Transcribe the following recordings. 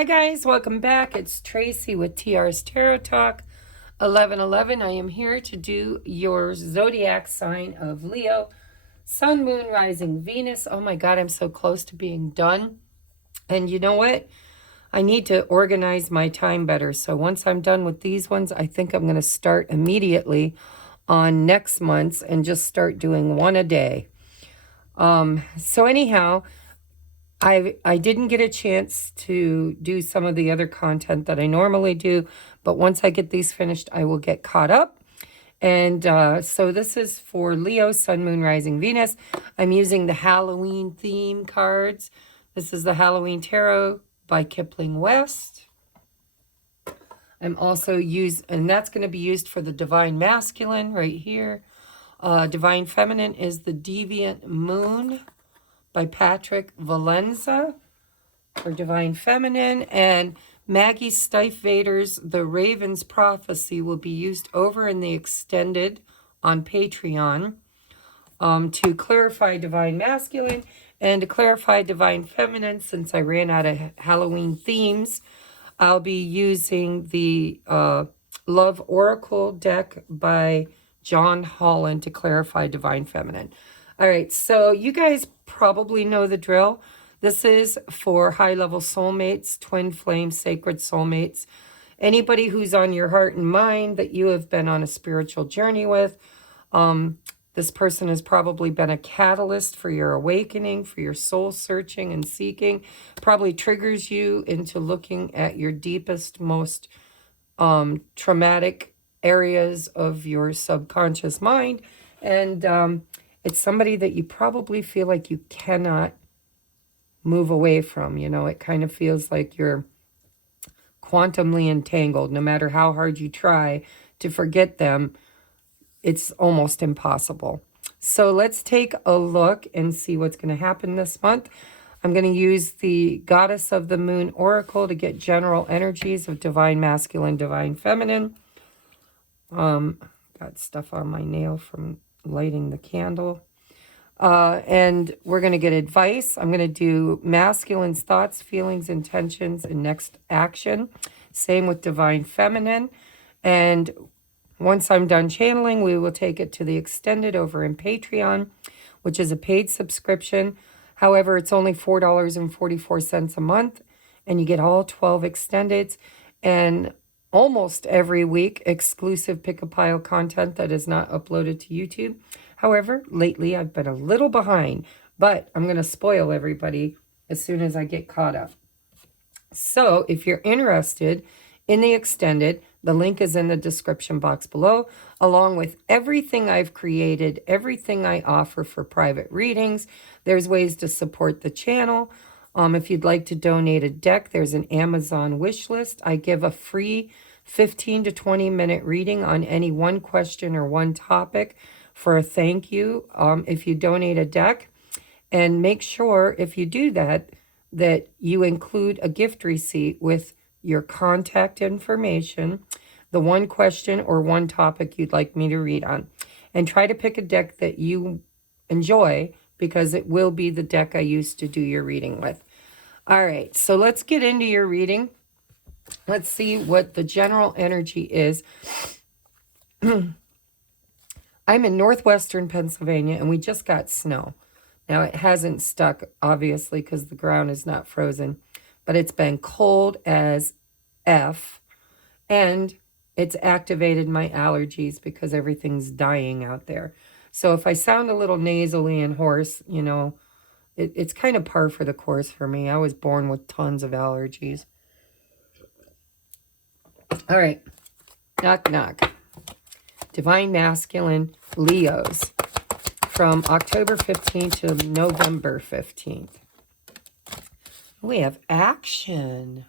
Hi guys, welcome back. It's Tracy with TR's Tarot Talk 1111. I am here to do your zodiac sign of Leo, Sun, Moon, Rising, Venus. Oh my God, I'm so close to being done. And you know what? I need to organize my time better. So once I'm done with these ones, I think I'm going to start immediately on next month's and just start doing one a day. So anyhow, I didn't get a chance to do some of the other content that I normally do, but once I get these finished, I will get caught up. And so this is for Leo, Sun, Moon, Rising, Venus. I'm using the Halloween theme cards. This is the Halloween Tarot by Kipling West. I'm also and that's going to be used for the Divine Masculine right here. Divine Feminine is the Deviant Moon by Patrick Valenza for Divine Feminine, and Maggie Stiefvater's The Raven's Prophecy will be used over in the extended on Patreon to clarify Divine Masculine and to clarify Divine Feminine. Since I ran out of Halloween themes, I'll be using the Love Oracle deck by John Holland to clarify Divine Feminine. All right, so you guys probably know the drill. This is for high-level soulmates, twin flame, sacred soulmates. Anybody who's on your heart and mind that you have been on a spiritual journey with. This person has probably been a catalyst for your awakening, for your soul searching and seeking. Probably triggers you into looking at your deepest, most traumatic areas of your subconscious mind. And it's somebody that you probably feel like you cannot move away from. You know, it kind of feels like you're quantumly entangled. No matter how hard you try to forget them, it's almost impossible. So let's take a look and see what's going to happen this month. I'm going to use the Goddess of the Moon Oracle to get general energies of Divine Masculine, Divine Feminine. Got stuff on my nail from lighting the candle. And we're going to get advice. I'm going to do masculine's thoughts, feelings, intentions, and next action. Same with Divine Feminine. And once I'm done channeling, we will take it to the extended over in Patreon, which is a paid subscription. However, it's only $4.44 a month, and you get all 12 extendeds and almost every week exclusive pick-a-pile content that is not uploaded to YouTube. However, lately I've been a little behind, but I'm going to spoil everybody as soon as I get caught up. So if you're interested in the extended, the link is in the description box below, along with everything I've created, everything I offer for private readings. There's ways to support the channel. If you'd like to donate a deck, there's an Amazon wish list. I give a free 15 to 20 minute reading on any one question or one topic for a thank you if you donate a deck. And make sure if you do that, that you include a gift receipt with your contact information, the one question or one topic you'd like me to read on. And try to pick a deck that you enjoy, because it will be the deck I used to do your reading with. All right, so let's get into your reading. Let's see what the general energy is. I'm in northwestern Pennsylvania, and we just got snow. Now, it hasn't stuck, obviously, because the ground is not frozen, but it's been cold as F, and it's activated my allergies because everything's dying out there. So if I sound a little nasally and hoarse, you know, it's kind of par for the course for me. I was born with tons of allergies. All right. Knock, knock. Divine Masculine Leos from October 15th to November 15th. We have action.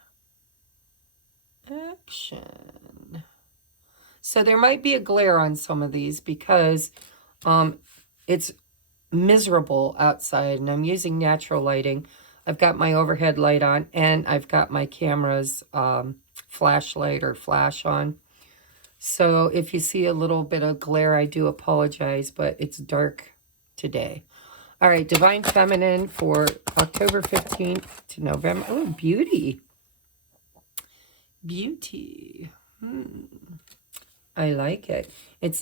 Action. So there might be a glare on some of these because it's miserable outside, and I'm using natural lighting. I've got my overhead light on, and I've got my camera's flashlight or flash on. So if you see a little bit of glare, I do apologize, but it's dark today. All right, Divine Feminine for October 15th to November. Oh, beauty. Beauty. I like it.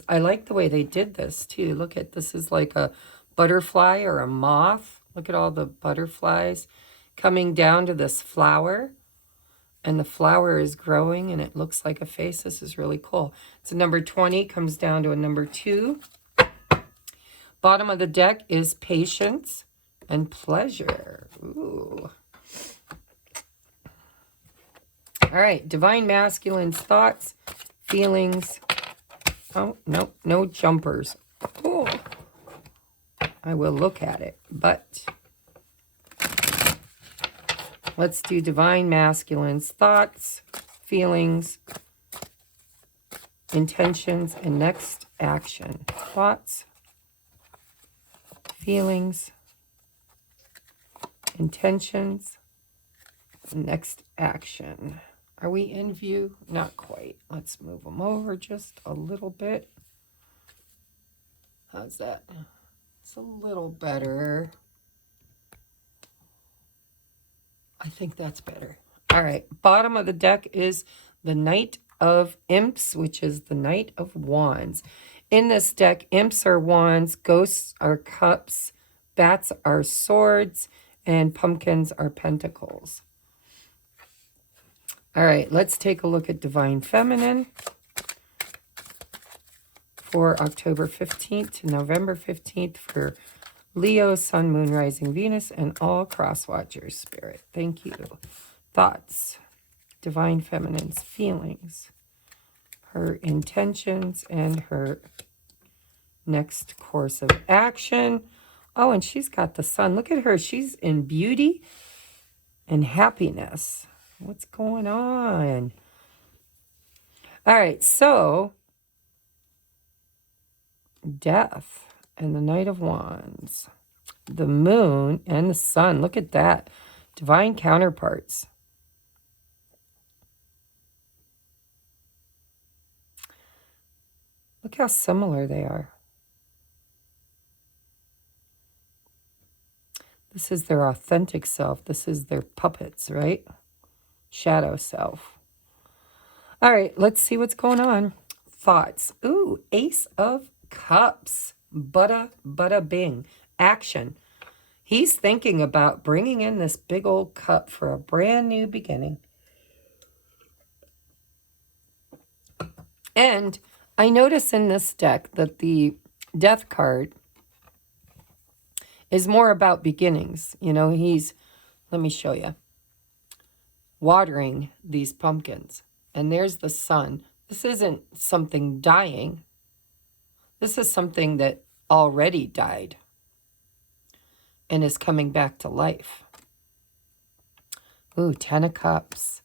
I like the way they did this too. Look at this is like a butterfly or a moth. Look at all the butterflies coming down to this flower. And the flower is growing and it looks like a face. This is really cool. It's a number 20, comes down to a number 2. Bottom of the deck is patience and pleasure. Ooh. All right, divine masculine's thoughts, feelings. Oh, no, no jumpers. Oh, I will look at it, but let's do divine masculine's thoughts, feelings, intentions, and next action. Thoughts, feelings, intentions, next action. Are we in view? Not quite. Let's move them over just a little bit. How's that? It's a little better. I think that's better. All right. Bottom of the deck is the Knight of Imps, which is the Knight of Wands. In this deck, imps are wands, ghosts are cups, bats are swords, and pumpkins are pentacles. All right, let's take a look at Divine Feminine for October 15th to November 15th for Leo, Sun, Moon, Rising, Venus, and all cross-watchers, Spirit. Thank you. Thoughts, Divine Feminine's feelings, her intentions, and her next course of action. Oh, and she's got the sun. Look at her. She's in beauty and happiness. What's going on? All right, so Death and the Knight of Wands, the Moon and the Sun. Look at that. Divine counterparts. Look how similar they are. This is their authentic self. This is their puppets, right? Shadow self. All right, let's see what's going on. Thoughts. Ooh, Ace of Cups. Bada, bada, bing. Action. He's thinking about bringing in this big old cup for a brand new beginning. And I notice in this deck that the Death card is more about beginnings. You know, let me show you, watering these pumpkins. And there's the sun. This isn't something dying. This is something that already died and is coming back to life. Ooh, 10 of Cups.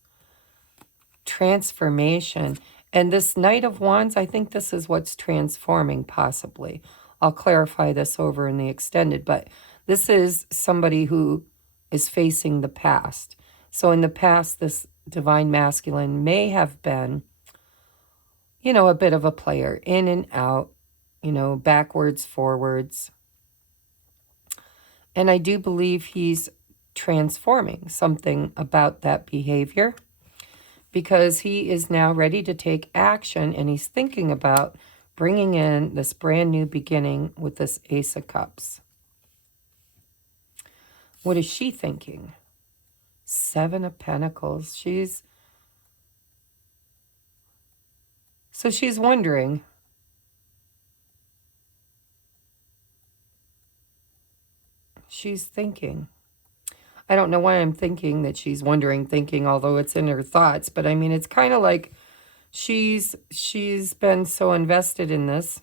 Transformation. And this Knight of Wands, I think this is what's transforming, possibly. I'll clarify this over in the extended, but this is somebody who is facing the past. So in the past, this divine masculine may have been, you know, a bit of a player, in and out, you know, backwards, forwards. And I do believe he's transforming something about that behavior, because he is now ready to take action, and he's thinking about bringing in this brand new beginning with this Ace of Cups. What is she thinking? 7 of Pentacles. She's wondering, she's thinking. I don't know why I'm thinking that she's wondering, thinking, although it's in her thoughts. But I mean, it's kind of like she's been so invested in this.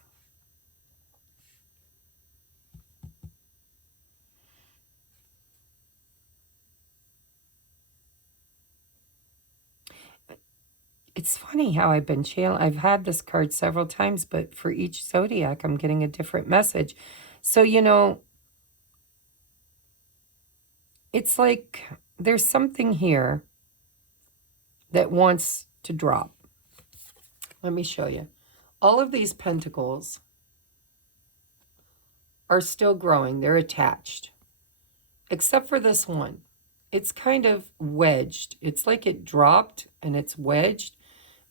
It's funny how I've had this card several times, but for each zodiac, I'm getting a different message. So, you know, it's like there's something here that wants to drop. Let me show you. All of these pentacles are still growing. They're attached. Except for this one. It's kind of wedged. It's like it dropped and it's wedged.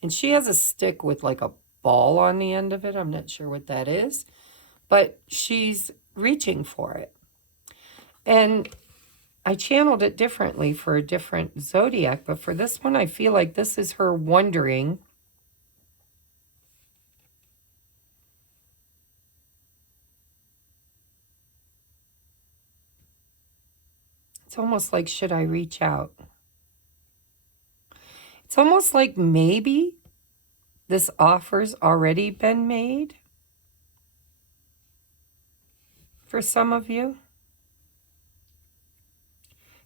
And she has a stick with like a ball on the end of it. I'm not sure what that is, but she's reaching for it. And I channeled it differently for a different zodiac, but for this one, I feel like this is her wondering. It's almost like, should I reach out? It's almost like maybe this offer's already been made for some of you.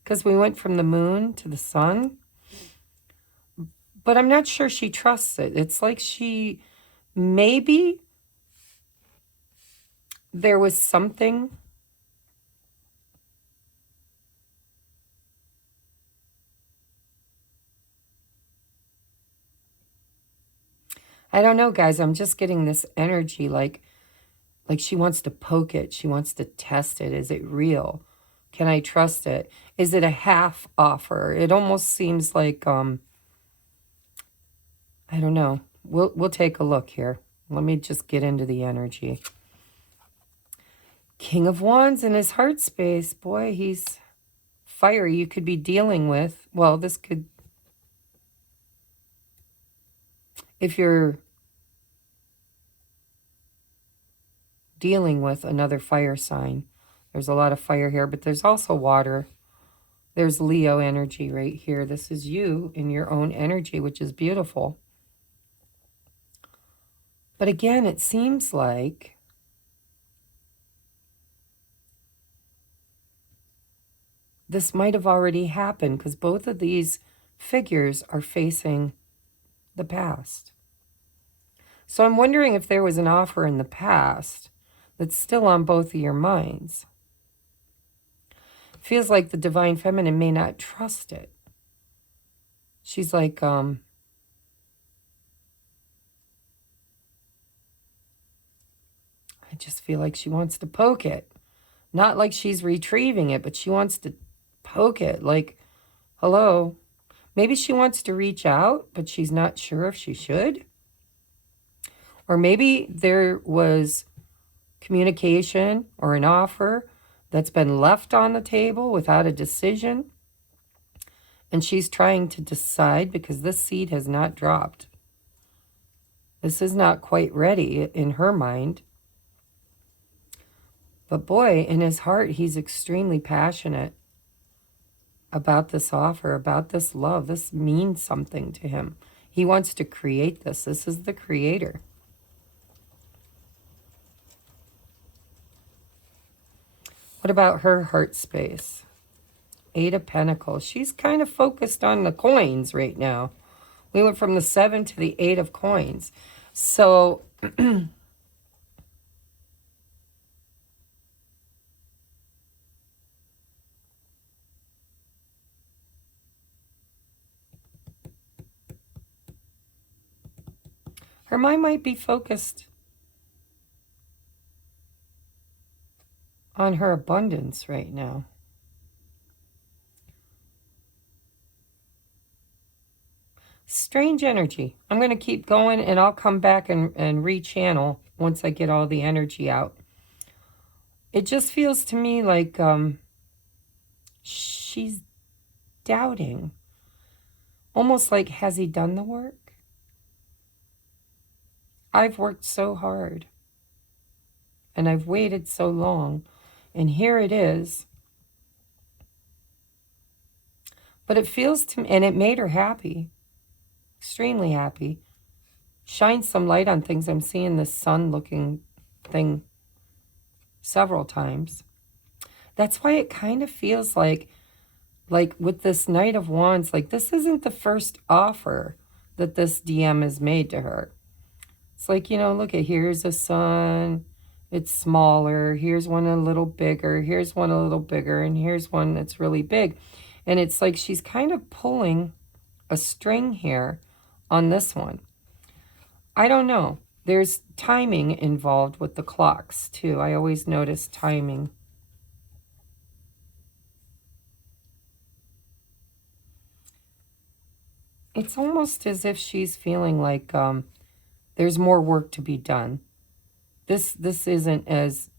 Because we went from the moon to the sun. But I'm not sure she trusts it. It's like she, maybe there was something. I don't know, guys. I'm just getting this energy like she wants to poke it. She wants to test it. Is it real? Can I trust it? Is it a half offer? It almost seems like, I don't know. We'll take a look here. Let me just get into the energy. King of Wands in his heart space. Boy, he's fiery. You could be dealing with, well, this could, if you're dealing with another fire sign, there's a lot of fire here, but there's also water. There's Leo energy right here. This is you in your own energy, which is beautiful. But again, it seems like this might have already happened because both of these figures are facing the past. So I'm wondering if there was an offer in the past that's still on both of your minds. Feels like the divine feminine may not trust it. She's like, I just feel like she wants to poke it. Not like she's retrieving it, but she wants to poke it. Like, hello. Maybe she wants to reach out, but she's not sure if she should. Or maybe there was communication or an offer that's been left on the table without a decision. And she's trying to decide because this seed has not dropped. This is not quite ready in her mind. But boy, in his heart, he's extremely passionate about this offer, about this love. This means something to him. He wants to create this. This is the creator. What about her heart space? Eight of Pentacles. She's kind of focused on the coins right now. We went from the 7 to the 8 of coins. So her mind might be focused on her abundance right now. Strange energy. I'm going to keep going and I'll come back and rechannel once I get all the energy out. It just feels to me like she's doubting. Almost like, has he done the work? I've worked so hard. And I've waited so long. And here it is. But it feels to me, and it made her happy. Extremely happy. Shine some light on things. I'm seeing this sun-looking thing several times. That's why it kind of feels like with this Knight of Wands, like this isn't the first offer that this DM has made to her. It's like, you know, look at, here's a sun. It's smaller. Here's one a little bigger. Here's one a little bigger. And here's one that's really big. And it's like she's kind of pulling a string here on this one. I don't know. There's timing involved with the clocks, too. I always notice timing. It's almost as if she's feeling like there's more work to be done. This isn't as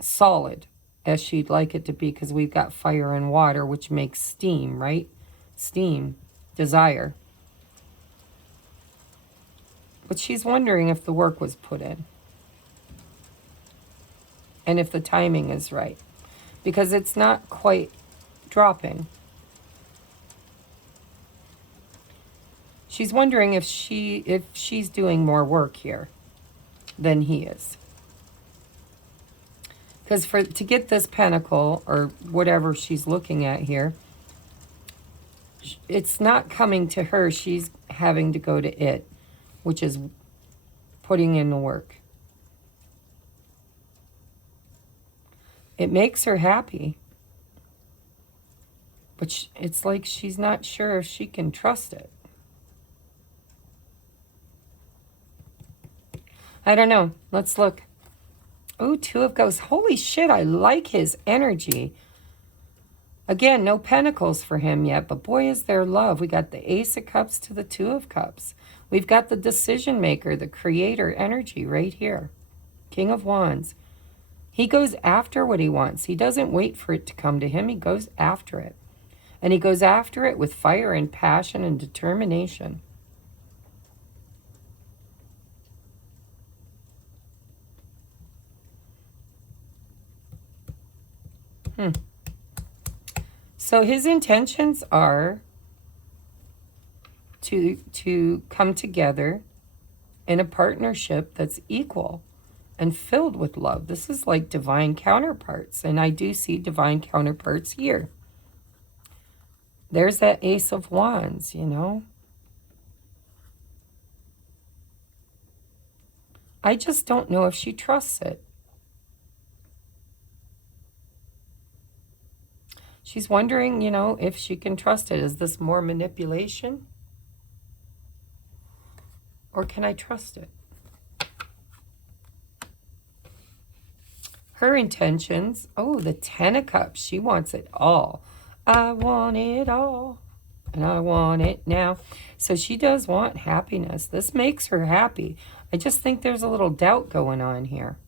solid as she'd like it to be, because we've got fire and water, which makes steam, right? Steam, desire. But she's wondering if the work was put in and if the timing is right, because it's not quite dropping. She's wondering if she's doing more work here than he is. Because to get this pentacle, or whatever she's looking at here, it's not coming to her. She's having to go to it, which is putting in the work. It makes her happy. But it's like she's not sure if she can trust it. I don't know. Let's look. Oh, Two of Ghosts. Holy shit, I like his energy. Again, no pentacles for him yet, but boy, is there love. We got the Ace of Cups to the Two of Cups. We've got the decision maker, the creator energy right here. King of Wands. He goes after what he wants. He doesn't wait for it to come to him. He goes after it. And he goes after it with fire and passion and determination. So his intentions are to come together in a partnership that's equal and filled with love. This is like divine counterparts, and I do see divine counterparts here. There's that Ace of Wands, you know. I just don't know if she trusts it. She's wondering, you know, if she can trust it. Is this more manipulation? Or can I trust it? Her intentions, oh, the Ten of Cups. She wants it all. I want it all, and I want it now. So she does want happiness. This makes her happy. I just think there's a little doubt going on here.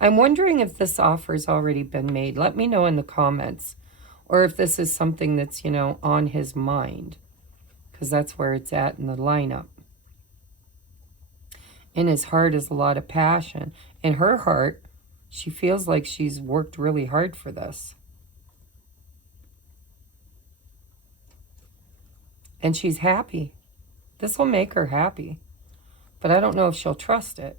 I'm wondering if this offer's already been made. Let me know in the comments. Or if this is something that's, you know, on his mind. Because that's where it's at in the lineup. In his heart is a lot of passion. In her heart, she feels like she's worked really hard for this. And she's happy. This will make her happy. But I don't know if she'll trust it.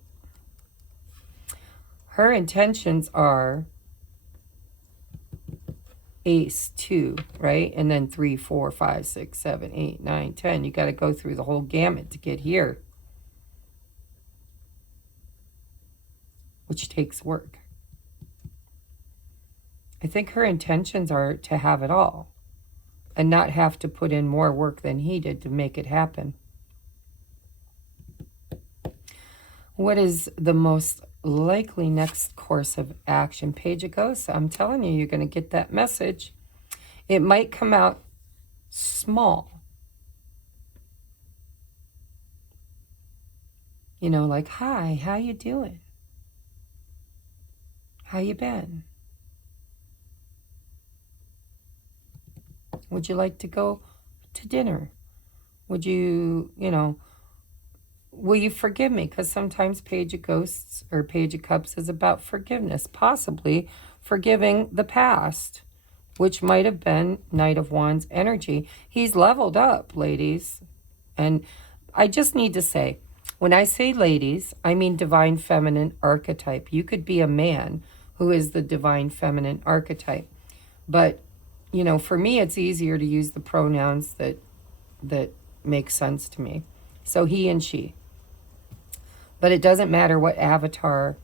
Her intentions are Ace, 2, right? And then 3, 4, 5, 6, 7, 8, 9, 10. You got to go through the whole gamut to get here. Which takes work. I think her intentions are to have it all. And not have to put in more work than he did to make it happen. What is the most likely next course of action? Page of Ghosts. I'm telling you, you're going to get that message. It might come out small. You know, like, hi, how you doing? How you been? Would you like to go to dinner? Would you, you know, will you forgive me? Because sometimes Page of Ghosts or Page of Cups is about forgiveness, possibly forgiving the past, which might have been Knight of Wands energy. He's leveled up, ladies. And I just need to say, when I say ladies, I mean divine feminine archetype. You could be a man who is the divine feminine archetype. But, you know, for me, it's easier to use the pronouns that make sense to me. So he and she. But it doesn't matter what avatar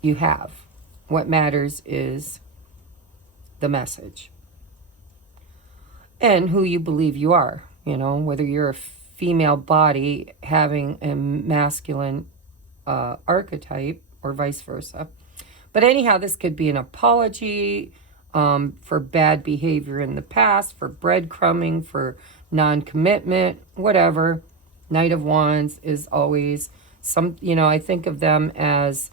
you have. What matters is the message. And who you believe you are. You know, whether you're a female body having a masculine archetype or vice versa. But anyhow, this could be an apology, for bad behavior in the past, for breadcrumbing, for non-commitment, whatever. Knight of Wands is always some, I think of them as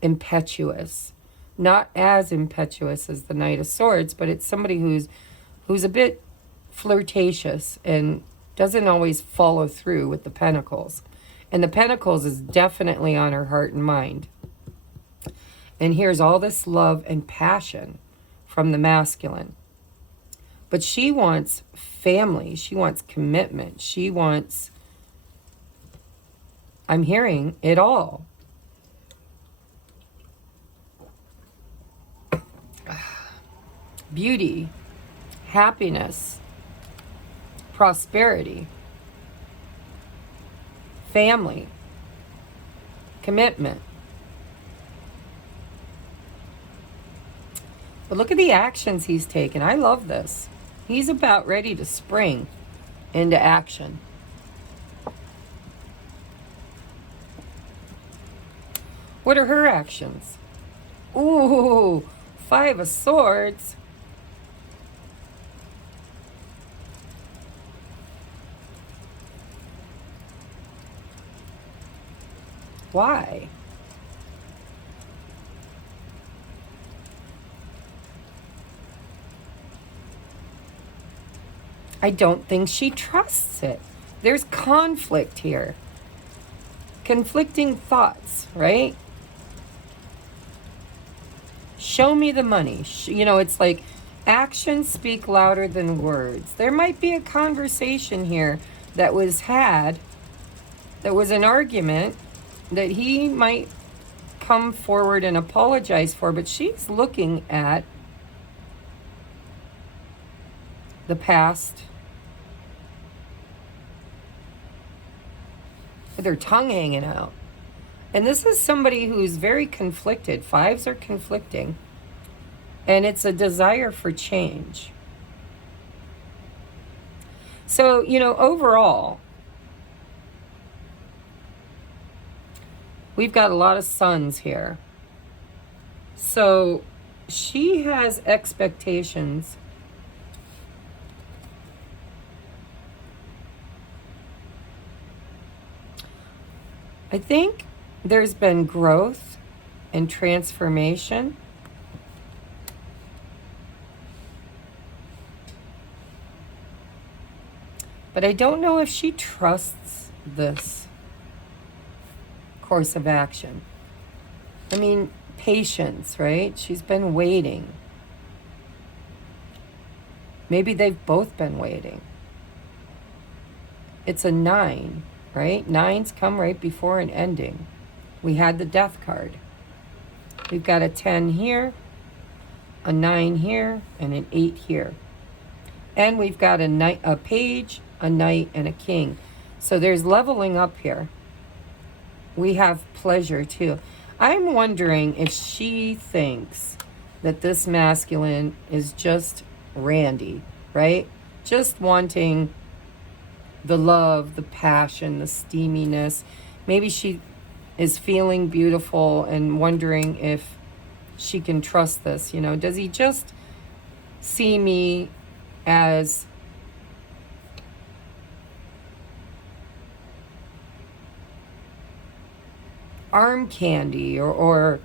impetuous. Not as impetuous as the Knight of Swords, but it's somebody who's a bit flirtatious and doesn't always follow through with the Pentacles. And the Pentacles is definitely on her heart and mind. And here's all this love and passion from the masculine. But she wants family. She wants commitment. She wants, I'm hearing it all. Beauty, happiness, prosperity, family, commitment. But look at the actions he's taken. I love this. He's about ready to spring into action. What are her actions? Ooh, 5 of Swords. Why? I don't think she trusts it. There's conflict here. Conflicting thoughts, right? Show me the money. It's like actions speak louder than words. There might be a conversation here that was had, that was an argument that he might come forward and apologize for, but she's looking at the past with her tongue hanging out. And this is somebody who's very conflicted. 5s are conflicting. And it's a desire for change. So, overall, we've got a lot of suns here. So she has expectations. I think there's been growth and transformation. But I don't know if she trusts this course of action. I mean, patience, right? She's been waiting. Maybe they've both been waiting. It's a 9, right? 9s come right before an ending. We had the Death card. We've got a 10 here, a 9 here, and an 8 here. And we've got a page, a knight, and a king. So there's leveling up here. We have pleasure too. I'm wondering if she thinks that this masculine is just randy, right? Just wanting the love, the passion, the steaminess. Maybe she is feeling beautiful and wondering if she can trust this. Does he just see me as arm candy or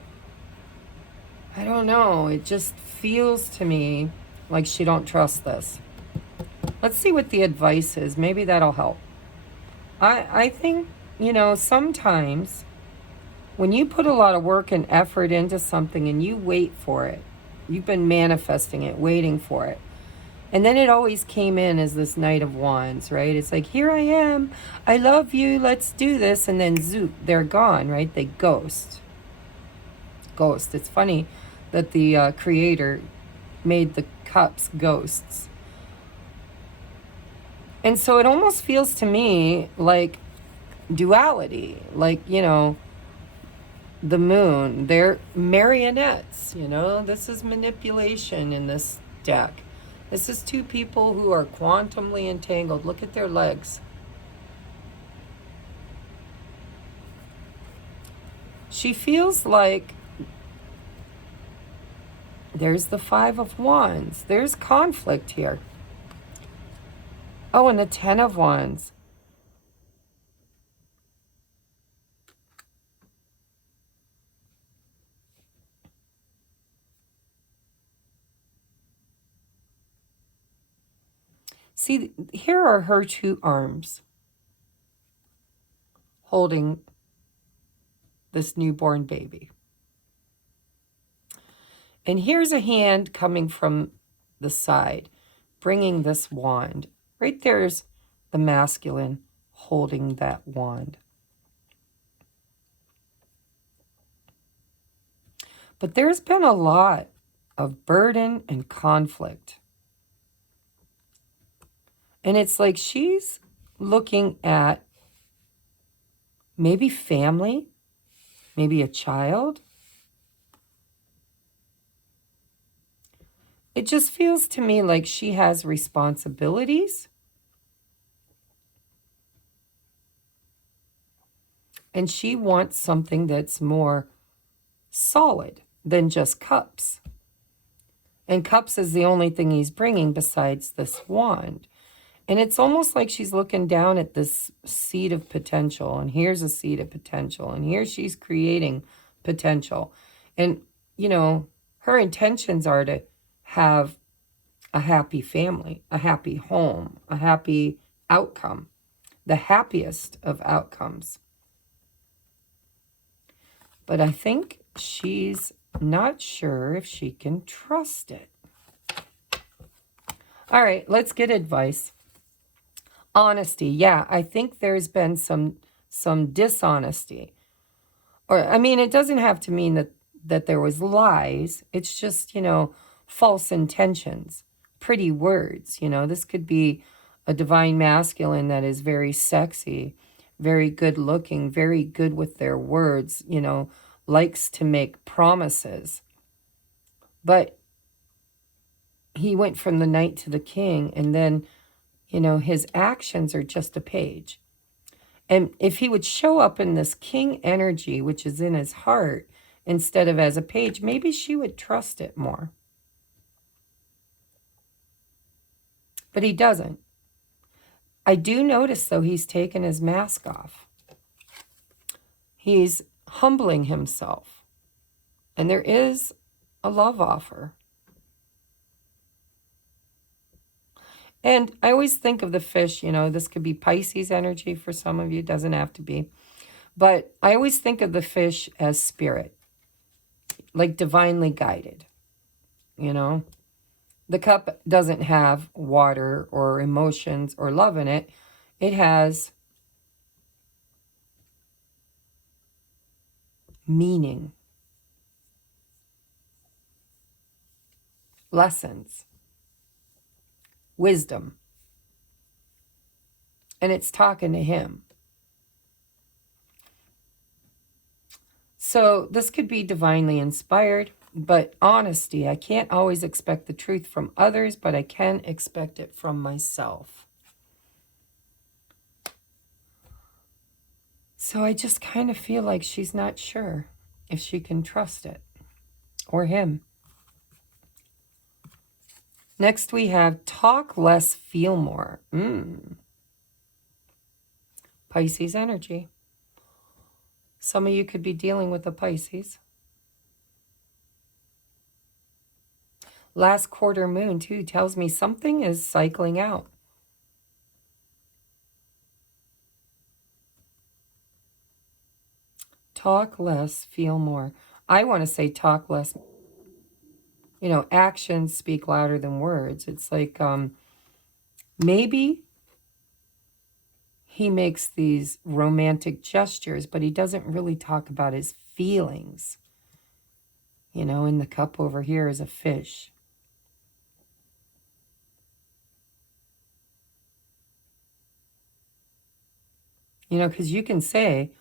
I don't know. It just feels to me like she don't trust this. Let's see what the advice is. Maybe that'll help. I think, sometimes when you put a lot of work and effort into something and you wait for it, you've been manifesting it, waiting for it. And then it always came in as this Knight of Wands, right? It's like, here I am. I love you. Let's do this. And then zoop, they're gone, right? They ghost. Ghost. It's funny that the creator made the cups ghosts. And so it almost feels to me like duality. Like, the moon. They're marionettes, This is manipulation in this deck. This is 2 people who are quantumly entangled. Look at their legs. She feels like There's the Five of Wands. There's conflict here. Oh, and the Ten of Wands. See, here are her two arms holding this newborn baby. And here's a hand coming from the side, bringing this wand. Right there's the masculine holding that wand. But there's been a lot of burden and conflict. And it's like she's looking at maybe family, maybe a child. It just feels to me like she has responsibilities. And she wants something that's more solid than just cups. And cups is the only thing he's bringing besides this wand. And it's almost like she's looking down at this seed of potential. And here's a seed of potential. And here she's creating potential. And, you know, her intentions are to have a happy family, a happy home, a happy outcome, the happiest of outcomes. But I think she's not sure if she can trust it. All right, let's get advice. Honesty. Yeah, I think there's been some dishonesty. Or, I mean, it doesn't have to mean that there was lies. It's just, you know, false intentions, pretty words. You know, this could be a divine masculine that is very sexy, very good looking, very good with their words, you know, likes to make promises. But he went from the knight to the king, and then, you know, his actions are just a page. And if he would show up in this king energy, which is in his heart, instead of as a page, maybe she would trust it more. But he doesn't. I do notice, though, he's taken his mask off. He's humbling himself. And there is a love offer. And I always think of the fish, you know, this could be Pisces energy for some of you, doesn't have to be. But I always think of the fish as spirit, like divinely guided, you know. The cup doesn't have water or emotions or love in it. It has meaning, lessons, wisdom. And it's talking to him. So this could be divinely inspired, but honesty. I can't always expect the truth from others, but I can expect it from myself. So I just kind of feel like she's not sure if she can trust it or him. Next we have talk less, feel more. Pisces energy. Some of you could be dealing with a Pisces. Last quarter moon, too, tells me something is cycling out. Talk less, feel more. I want to say talk less. You know, actions speak louder than words. It's like maybe he makes these romantic gestures, but he doesn't really talk about his feelings. You know, in the cup over here is a fish. You know, because you can say,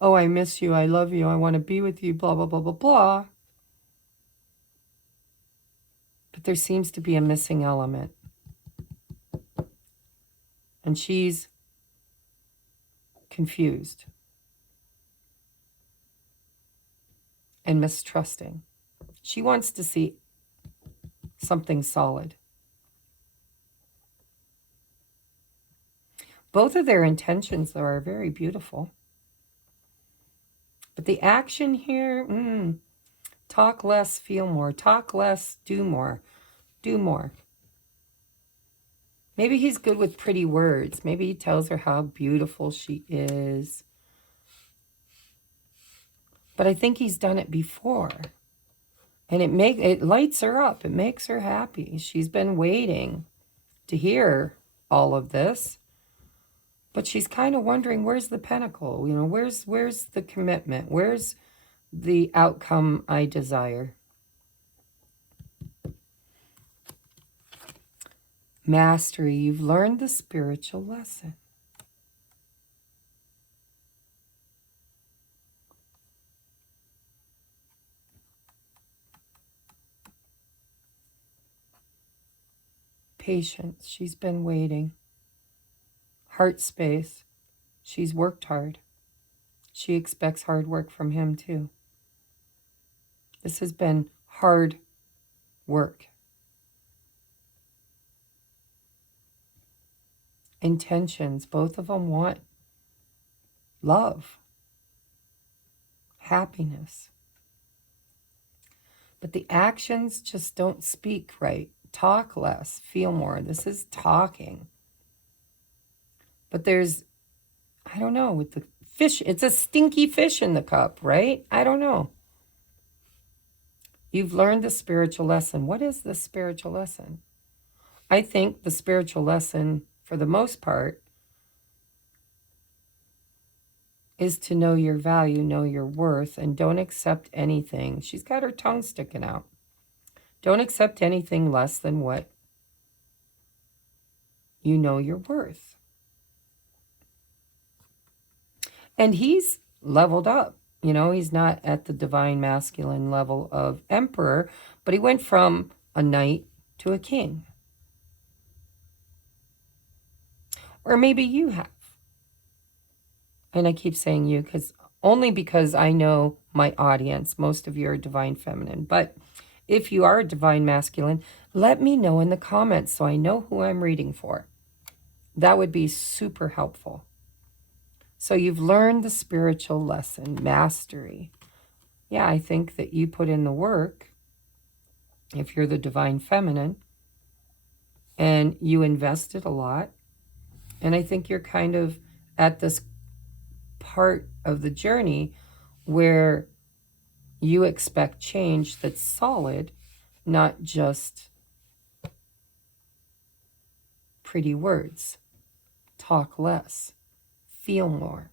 oh, I miss you, I love you, I want to be with you, blah, blah, blah, blah, blah. But there seems to be a missing element. And she's confused and mistrusting. She wants to see something solid. Both of their intentions, though, are very beautiful. But the action here, talk less, feel more. Talk less, do more. Do more. Maybe he's good with pretty words. Maybe he tells her how beautiful she is. But I think he's done it before. And it lights her up. It makes her happy. She's been waiting to hear all of this. But she's kind of wondering, where's the pinnacle? You know, where's the commitment? Where's the outcome I desire? Mastery, you've learned the spiritual lesson. Patience, she's been waiting. Heart space, she's worked hard. She expects hard work from him too. This has been hard work. Intentions, both of them want love, happiness. But the actions just don't speak right. Talk less, feel more. This is talking. But there's, I don't know, with the fish, it's a stinky fish in the cup, right? I don't know. You've learned the spiritual lesson. What is the spiritual lesson? I think the spiritual lesson, for the most part, is to know your value, know your worth, and don't accept anything. She's got her tongue sticking out. Don't accept anything less than what you know you're worth. And he's leveled up. You know, he's not at the divine masculine level of emperor, but he went from a knight to a king. Or maybe you have. And I keep saying you only because I know my audience. Most of you are divine feminine. But if you are a divine masculine, let me know in the comments so I know who I'm reading for. That would be super helpful. So you've learned the spiritual lesson, mastery. Yeah, I think that you put in the work, if you're the divine feminine, and you invested a lot. And I think you're kind of at this part of the journey where you expect change that's solid, not just pretty words. Talk less. Feel more.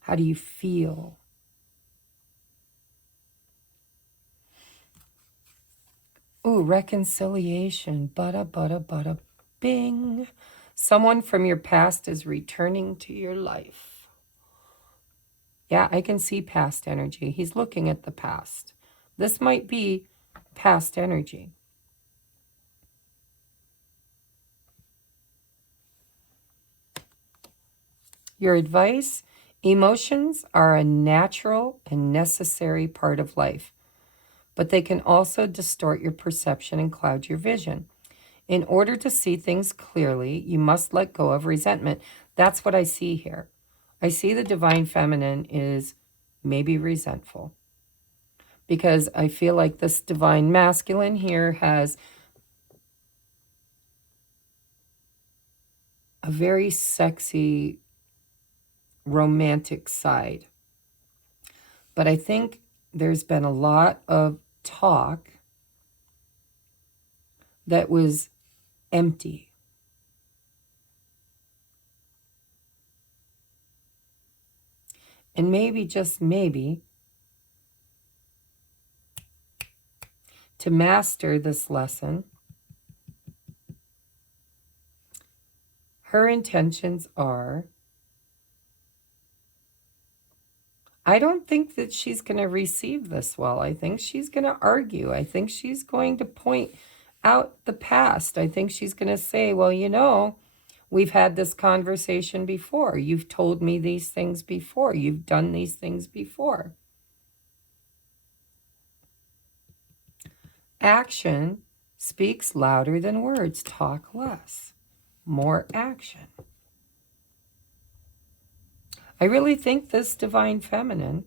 How do you feel? Ooh, reconciliation. Bada, bada, bada, bing. Someone from your past is returning to your life. Yeah, I can see past energy. He's looking at the past. This might be past energy. Your advice: emotions are a natural and necessary part of life, but they can also distort your perception and cloud your vision. In order to see things clearly, you must let go of resentment. That's what I see here. I see the divine feminine is maybe resentful, because I feel like this divine masculine here has a very sexy, romantic side. But I think there's been a lot of talk that was empty. And maybe, just maybe, to master this lesson, her intentions are, I don't think that she's going to receive this well. I think she's going to argue. I think she's going to point out the past. I think she's going to say, well, you know, we've had this conversation before. You've told me these things before. You've done these things before. Action speaks louder than words. Talk less. More action. I really think this divine feminine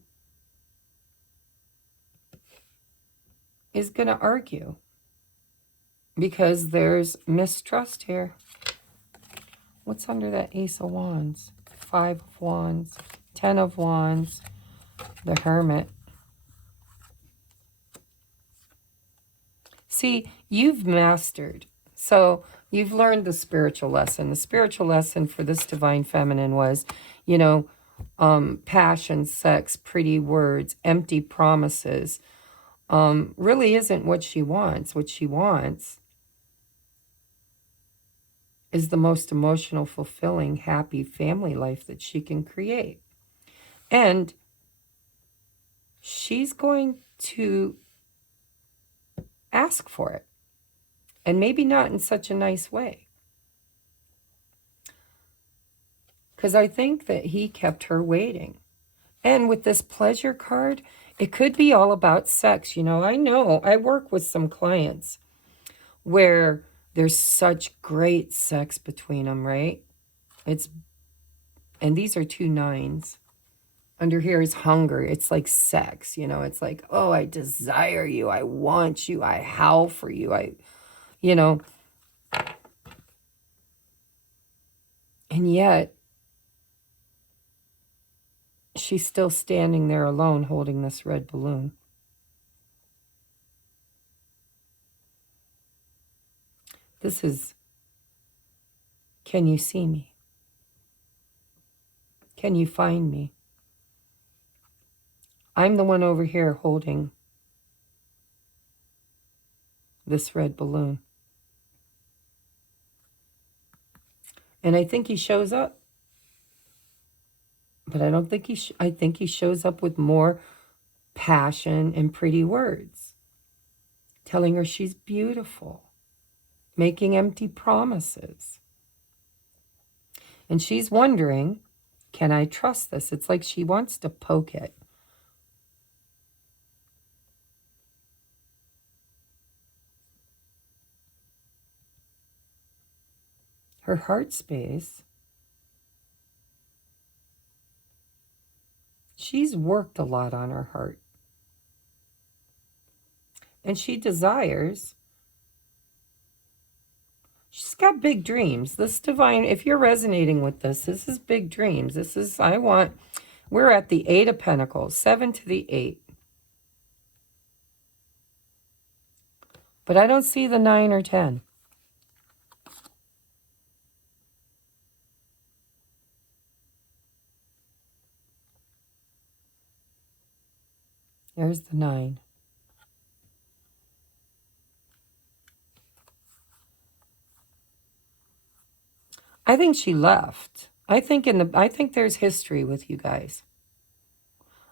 is going to argue because there's mistrust here. What's under that Ace of Wands? 5 of Wands, 10 of Wands, the Hermit. See, you've mastered. So you've learned the spiritual lesson. The spiritual lesson for this divine feminine was, you know, passion, sex, pretty words, empty promises, really isn't what she wants. What she wants is the most emotional, fulfilling, happy family life that she can create. And she's going to ask for it. And maybe not in such a nice way. Because I think that he kept her waiting. And with this pleasure card, it could be all about sex. You know I work with some clients where there's such great sex between them, right? And these are 2 9s. Under here is hunger. It's like sex, you know. It's like, oh, I desire you. I want you. I howl for you. You know. And yet, she's still standing there alone holding this red balloon. This is, can you see me? Can you find me? I'm the one over here holding this red balloon. And I think he shows up. But I don't think I think he shows up with more passion and pretty words. Telling her she's beautiful. Making empty promises. And she's wondering, can I trust this? It's like she wants to poke it. Her heart space. She's worked a lot on her heart. And she desires. She's got big dreams. This divine, if you're resonating with this is big dreams. This is, we're at the 8 of Pentacles, 7 to the 8. But I don't see the 9 or 10. There's the 9. I think she left. I think there's history with you guys.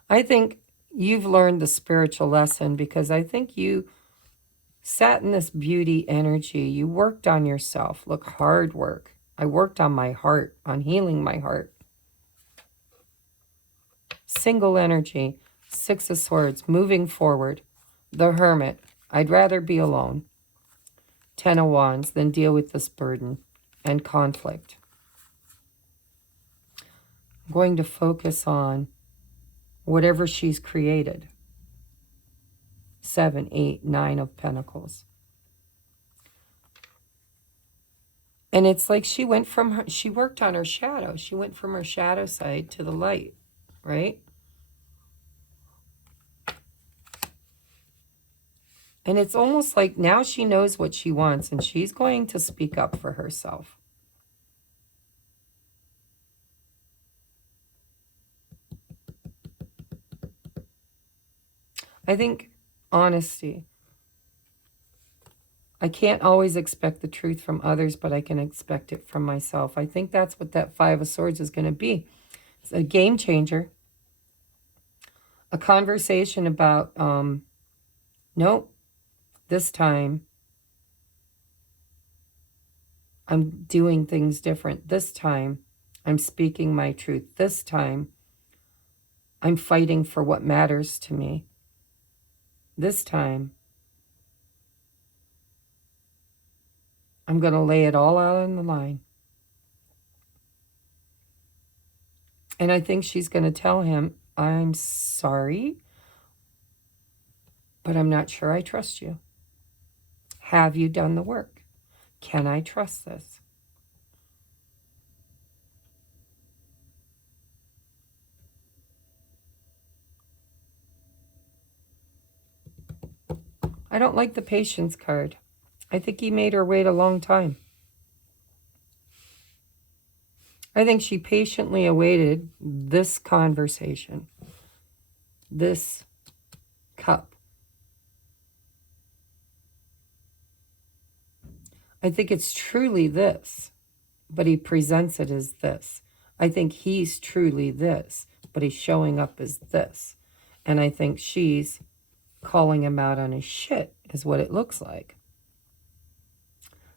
I think you've learned the spiritual lesson because I think you sat in this beauty energy. You worked on yourself. Look, hard work. I worked on my heart, on healing my heart. Single energy. 6 of Swords, moving forward. The Hermit, I'd rather be alone. 10 of Wands than deal with this burden and conflict. I'm going to focus on whatever she's created. 7, 8, 9 of Pentacles. And it's like she worked on her shadow. She went from her shadow side to the light, right? And it's almost like now she knows what she wants and she's going to speak up for herself. I think honesty. I can't always expect the truth from others, but I can expect it from myself. I think that's what that 5 of Swords is going to be. It's a game changer. A conversation about, nope. This time, I'm doing things different. This time, I'm speaking my truth. This time, I'm fighting for what matters to me. This time, I'm going to lay it all out on the line. And I think she's going to tell him, I'm sorry, but I'm not sure I trust you. Have you done the work? Can I trust this? I don't like the patience card. I think he made her wait a long time. I think she patiently awaited this conversation, this cup. I think it's truly this, but he presents it as this. I think he's truly this, but he's showing up as this. And I think she's calling him out on his shit, is what it looks like.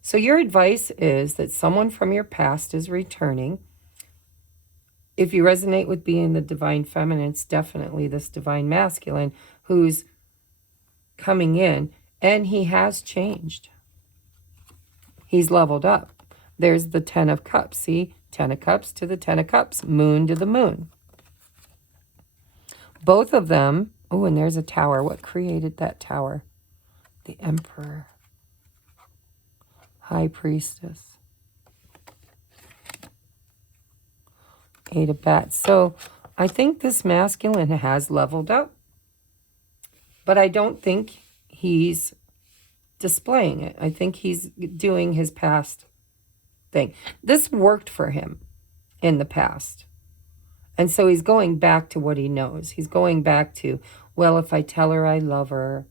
So your advice is that someone from your past is returning. If you resonate with being the divine feminine, it's definitely this divine masculine who's coming in, and he has changed. He's leveled up. There's the 10 of cups. See, 10 of cups to the 10 of cups, moon to the moon. Both of them, oh, and there's a tower. What created that tower? The Emperor. High Priestess. 8 of bats. So I think this masculine has leveled up, but I don't think he's displaying it. I think he's doing his past thing. This worked for him in the past. And so he's going back to what he knows. He's going back to, well, if I tell her I love her,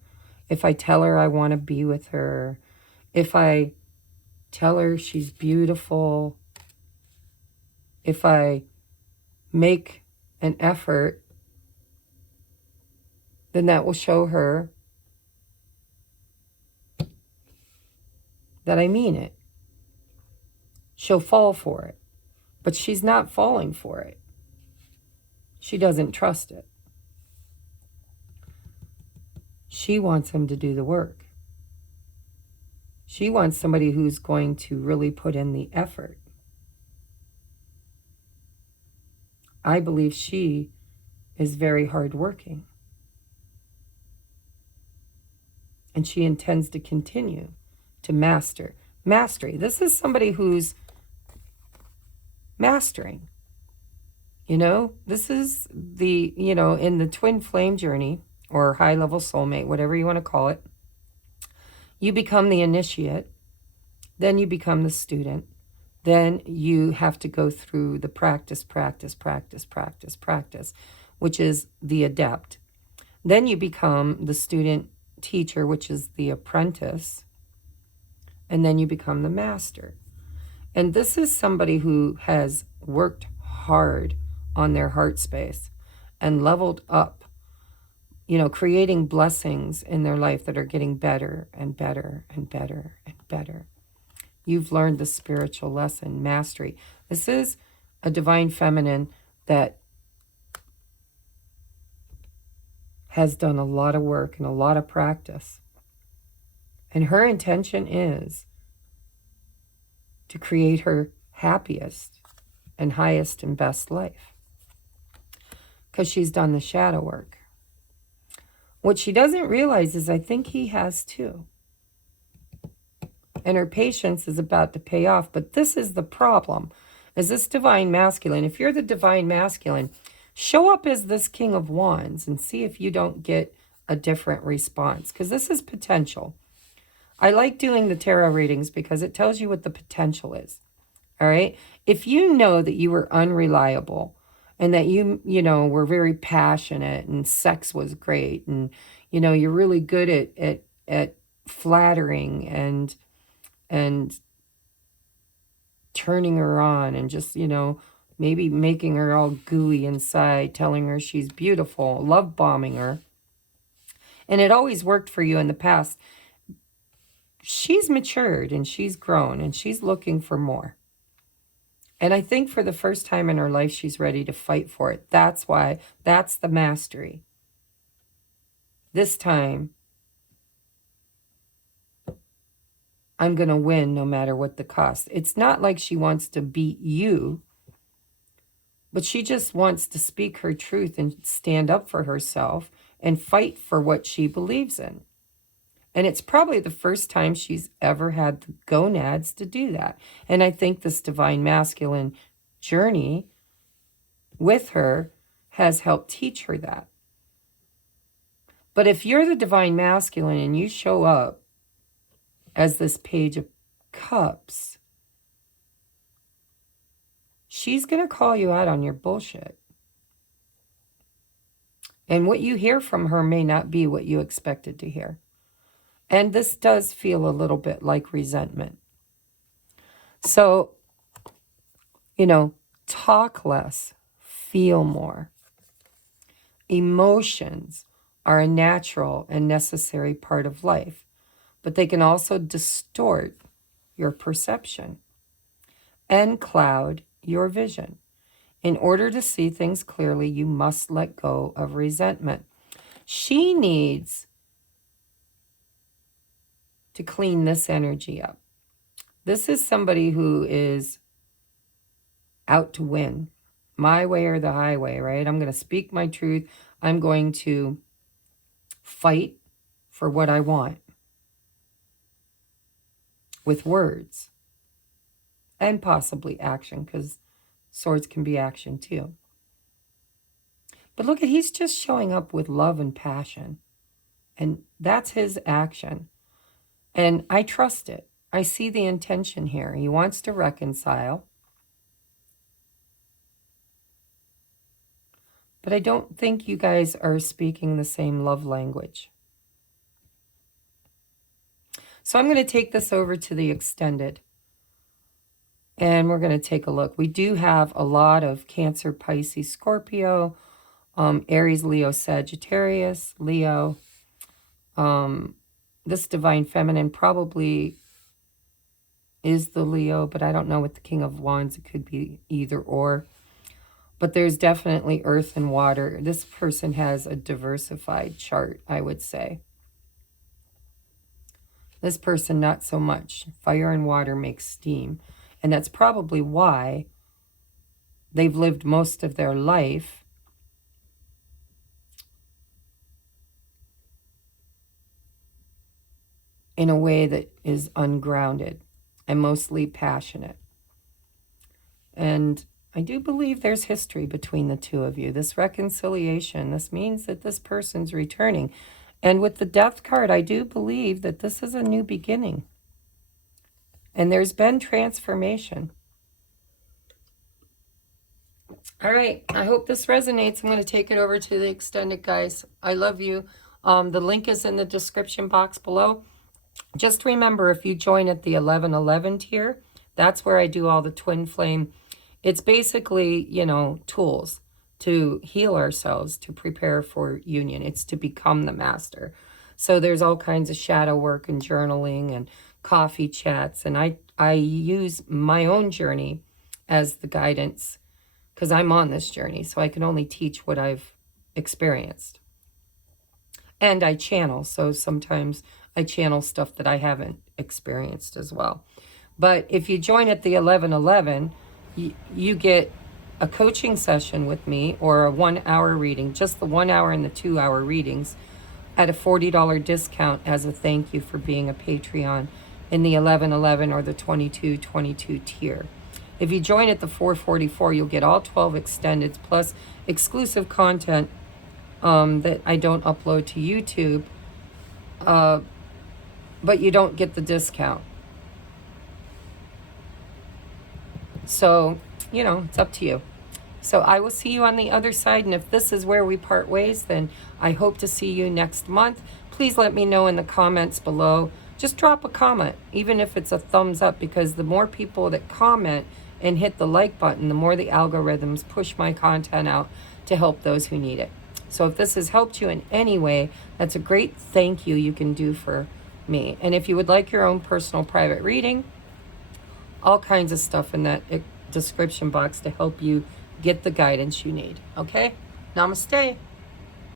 if I tell her I want to be with her, if I tell her she's beautiful, if I make an effort, then that will show her that I mean it. She'll fall for it. But she's not falling for it. She doesn't trust it. She wants him to do the work. She wants somebody who's going to really put in the effort. I believe she is very hardworking. And she intends to continue to master. Mastery. This is somebody who's mastering. You know, this is the, you know, in the twin flame journey or high level soulmate, whatever you want to call it, you become the initiate, then you become the student, then you have to go through the practice, which is the adept. Then you become the student teacher, which is the apprentice, and then you become the master. And this is somebody who has worked hard on their heart space and leveled up, you know, creating blessings in their life that are getting better and better and better and better. You've learned the spiritual lesson, mastery. This is a divine feminine that has done a lot of work and a lot of practice. And her intention is to create her happiest and highest and best life, because she's done the shadow work. What she doesn't realize is I think he has too. And her patience is about to pay off. But this is the problem, is this divine masculine. If you're the divine masculine, show up as this King of Wands and see if you don't get a different response, because this is potential. I like doing the tarot readings because it tells you what the potential is. All right. If you know that you were unreliable and that you know, were very passionate and sex was great and, you know, you're really good at flattering and turning her on and just, you know, maybe making her all gooey inside, telling her she's beautiful, love bombing her. And it always worked for you in the past. She's matured and she's grown and she's looking for more. And I think for the first time in her life, she's ready to fight for it. That's why, that's the mastery. This time, I'm going to win no matter what the cost. It's not like she wants to beat you, but she just wants to speak her truth and stand up for herself and fight for what she believes in. And it's probably the first time she's ever had the gonads to do that. And I think this divine masculine journey with her has helped teach her that. But if you're the divine masculine and you show up as this Page of Cups, she's going to call you out on your bullshit. And what you hear from her may not be what you expected to hear. And this does feel a little bit like resentment. So, talk less, feel more. Emotions are a natural and necessary part of life, but they can also distort your perception and cloud your vision. In order to see things clearly, you must let go of resentment. She needs to clean this energy up. This is somebody who is out to win, my way or the highway, right? I'm going to speak my truth. I'm going to fight for what I want with words and possibly action, because swords can be action too. But look at, he's just showing up with love and passion, and that's his action. And I trust it. I see the intention here. He wants to reconcile. But I don't think you guys are speaking the same love language. So I'm going to take this over to the extended. And we're going to take a look. We do have a lot of Cancer, Pisces, Scorpio, Aries, Leo, Sagittarius, Leo. This divine feminine probably is the Leo, but I don't know with the King of Wands. It could be either or. But there's definitely earth and water. This person has a diversified chart, I would say. This person, not so much. Fire and water make steam. And that's probably why they've lived most of their life in a way that is ungrounded and mostly passionate. And I do believe there's history between the two of you. This reconciliation, this means that this person's returning. And with the Death card, I do believe that this is a new beginning. And there's been transformation. All right, I hope this resonates. I'm going to take it over to the extended, guys. I love you. The link is in the description box below. Just remember, if you join at the 1111 tier, that's where I do all the twin flame. It's basically, tools to heal ourselves, to prepare for union. It's to become the master. So there's all kinds of shadow work and journaling and coffee chats. And I use my own journey as the guidance because I'm on this journey. So I can only teach what I've experienced. And I channel. So sometimes I channel stuff that I haven't experienced as well. But if you join at the 1111, you get a coaching session with me or a 1 hour reading, just the 1 hour and the 2 hour readings at a $40 discount as a thank you for being a Patreon in the 1111 or the 2222 tier. If you join at the 444, you'll get all 12 extendeds plus exclusive content that I don't upload to YouTube, but you don't get the discount. So, it's up to you. So I will see you on the other side. And if this is where we part ways, then I hope to see you next month. Please let me know in the comments below. Just drop a comment, even if it's a thumbs up, because the more people that comment and hit the like button, the more the algorithms push my content out to help those who need it. So if this has helped you in any way, that's a great thank you can do for me. And if you would like your own personal private reading, all kinds of stuff in that description box to help you get the guidance you need. Okay? Namaste.